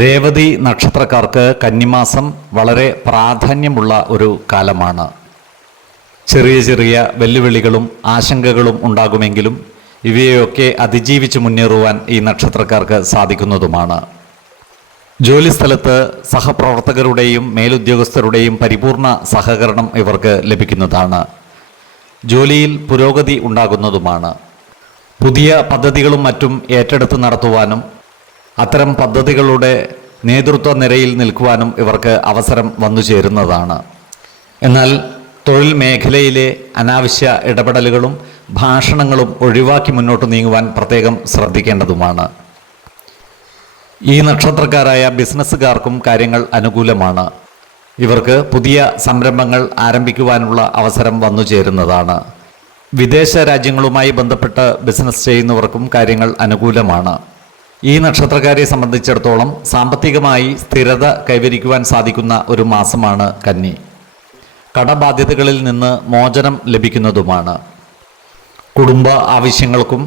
രേവതി നക്ഷത്രക്കാർക്ക് കന്നിമാസം വളരെ പ്രാധാന്യമുള്ള ഒരു കാലമാണ്. ചെറിയ ചെറിയ വെല്ലുവിളികളും ആശങ്കകളും ഉണ്ടാകുമെങ്കിലും ഇവയൊക്കെ അതിജീവിച്ച് മുന്നേറുവാൻ ഈ നക്ഷത്രക്കാർക്ക് സാധിക്കുന്നതുമാണ്. ജോലിസ്ഥലത്ത് സഹപ്രവർത്തകരുടെയും മേലുദ്യോഗസ്ഥരുടെയും പരിപൂർണ സഹകരണം ഇവർക്ക് ലഭിക്കുന്നതാണ്. ജോലിയിൽ പുരോഗതി ഉണ്ടാകുന്നതുമാണ്. പുതിയ പദ്ധതികളും മറ്റും ഏറ്റെടുത്ത് നടത്തുവാനും അത്തരം പദ്ധതികളുടെ നേതൃത്വ നിരയിൽ നിൽക്കുവാനും ഇവർക്ക് അവസരം വന്നു ചേരുന്നതാണ്. എന്നാൽ തൊഴിൽ മേഖലയിലെ അനാവശ്യ ഇടപെടലുകളും ഭാഷണങ്ങളും ഒഴിവാക്കി മുന്നോട്ട് നീങ്ങുവാൻ പ്രത്യേകം ശ്രദ്ധിക്കേണ്ടതുമാണ്. ഈ നക്ഷത്രക്കാരായ ബിസിനസ്സുകാർക്കും കാര്യങ്ങൾ അനുകൂലമാണ്. ഇവർക്ക് പുതിയ സംരംഭങ്ങൾ ആരംഭിക്കുവാനുള്ള അവസരം വന്നു ചേരുന്നതാണ്. വിദേശ രാജ്യങ്ങളുമായി ബന്ധപ്പെട്ട് ബിസിനസ് ചെയ്യുന്നവർക്കും കാര്യങ്ങൾ അനുകൂലമാണ്. ഈ നക്ഷത്രക്കാരെ സംബന്ധിച്ചിടത്തോളം സാമ്പത്തികമായി സ്ഥിരത കൈവരിക്കുവാൻ സാധിക്കുന്ന ഒരു മാസമാണ് കന്നി. കടബാധ്യതകളിൽ നിന്ന് മോചനം ലഭിക്കുന്നതുമാണ്. കുടുംബ ആവശ്യങ്ങൾക്കും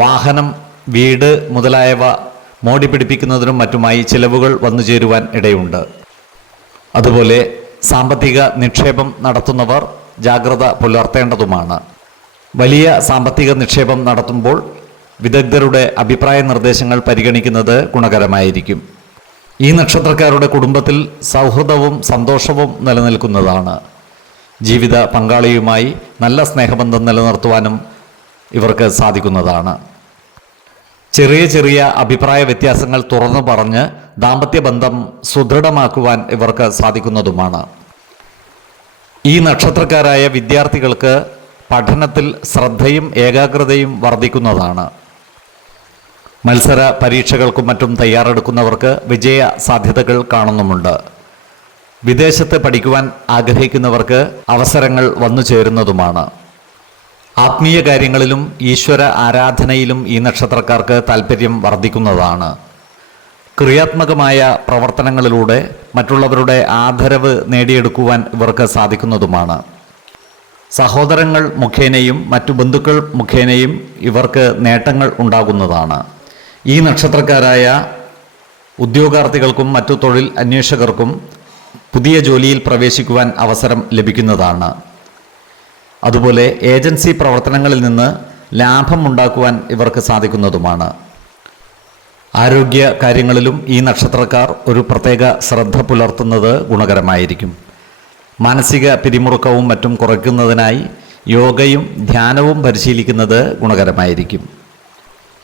വാഹനം വീട് മുതലായവ മോടി പിടിപ്പിക്കുന്നതിനും മറ്റുമായി ചിലവുകൾ വന്നു ചേരുവാൻ ഇടയുണ്ട്. അതുപോലെ സാമ്പത്തിക നിക്ഷേപം നടത്തുന്നവർ ജാഗ്രത പുലർത്തേണ്ടതുമാണ്. വലിയ സാമ്പത്തിക നിക്ഷേപം നടത്തുമ്പോൾ വിദഗ്ധരുടെ അഭിപ്രായ നിർദ്ദേശങ്ങൾ പരിഗണിക്കുന്നത് ഗുണകരമായിരിക്കും. ഈ നക്ഷത്രക്കാരുടെ കുടുംബത്തിൽ സൗഹൃദവും സന്തോഷവും നിലനിൽക്കുന്നതാണ്. ജീവിത പങ്കാളിയുമായി നല്ല സ്നേഹബന്ധം നിലനിർത്തുവാനും ഇവർക്ക് സാധിക്കുന്നതാണ്. ചെറിയ ചെറിയ അഭിപ്രായ വ്യത്യാസങ്ങൾ തുറന്നു പറഞ്ഞ് ദാമ്പത്യ ബന്ധം സുദൃഢമാക്കുവാൻ ഇവർക്ക് സാധിക്കുന്നതുമാണ്. ഈ നക്ഷത്രക്കാരായ വിദ്യാർത്ഥികൾക്ക് പഠനത്തിൽ ശ്രദ്ധയും ഏകാഗ്രതയും വർദ്ധിക്കുന്നതാണ്. മത്സര പരീക്ഷകൾക്കും മറ്റും തയ്യാറെടുക്കുന്നവർക്ക് വിജയ സാധ്യതകൾ കാണുന്നുമുണ്ട്. വിദേശത്ത് പഠിക്കുവാൻ ആഗ്രഹിക്കുന്നവർക്ക് അവസരങ്ങൾ വന്നു ചേരുന്നതുമാണ്. ആത്മീയ കാര്യങ്ങളിലും ഈശ്വര ആരാധനയിലും ഈ നക്ഷത്രക്കാർക്ക് താല്പര്യം വർദ്ധിക്കുന്നതാണ്. ക്രിയാത്മകമായ പ്രവർത്തനങ്ങളിലൂടെ മറ്റുള്ളവരുടെ ആദരവ് നേടിയെടുക്കുവാൻ ഇവർക്ക് സാധിക്കുന്നതുമാണ്. സഹോദരങ്ങൾ മുഖേനയും മറ്റു ബന്ധുക്കൾ മുഖേനയും ഇവർക്ക് നേട്ടങ്ങൾ ഉണ്ടാകുന്നതാണ്. ഈ നക്ഷത്രക്കാരായ ഉദ്യോഗാർത്ഥികൾക്കും മറ്റു തൊഴിൽ അന്വേഷകർക്കും പുതിയ ജോലിയിൽ പ്രവേശിക്കുവാൻ അവസരം ലഭിക്കുന്നതാണ്. അതുപോലെ ഏജൻസി പ്രവർത്തനങ്ങളിൽ നിന്ന് ലാഭം ഉണ്ടാക്കുവാൻ ഇവർക്ക് സാധിക്കുന്നതുമാണ്. ആരോഗ്യ കാര്യങ്ങളിലും ഈ നക്ഷത്രക്കാർ ഒരു പ്രത്യേക ശ്രദ്ധ പുലർത്തുന്നത് ഗുണകരമായിരിക്കും. മാനസിക പിരിമുറുക്കവും മറ്റും കുറയ്ക്കുന്നതിനായി യോഗയും ധ്യാനവും പരിശീലിക്കുന്നത് ഗുണകരമായിരിക്കും.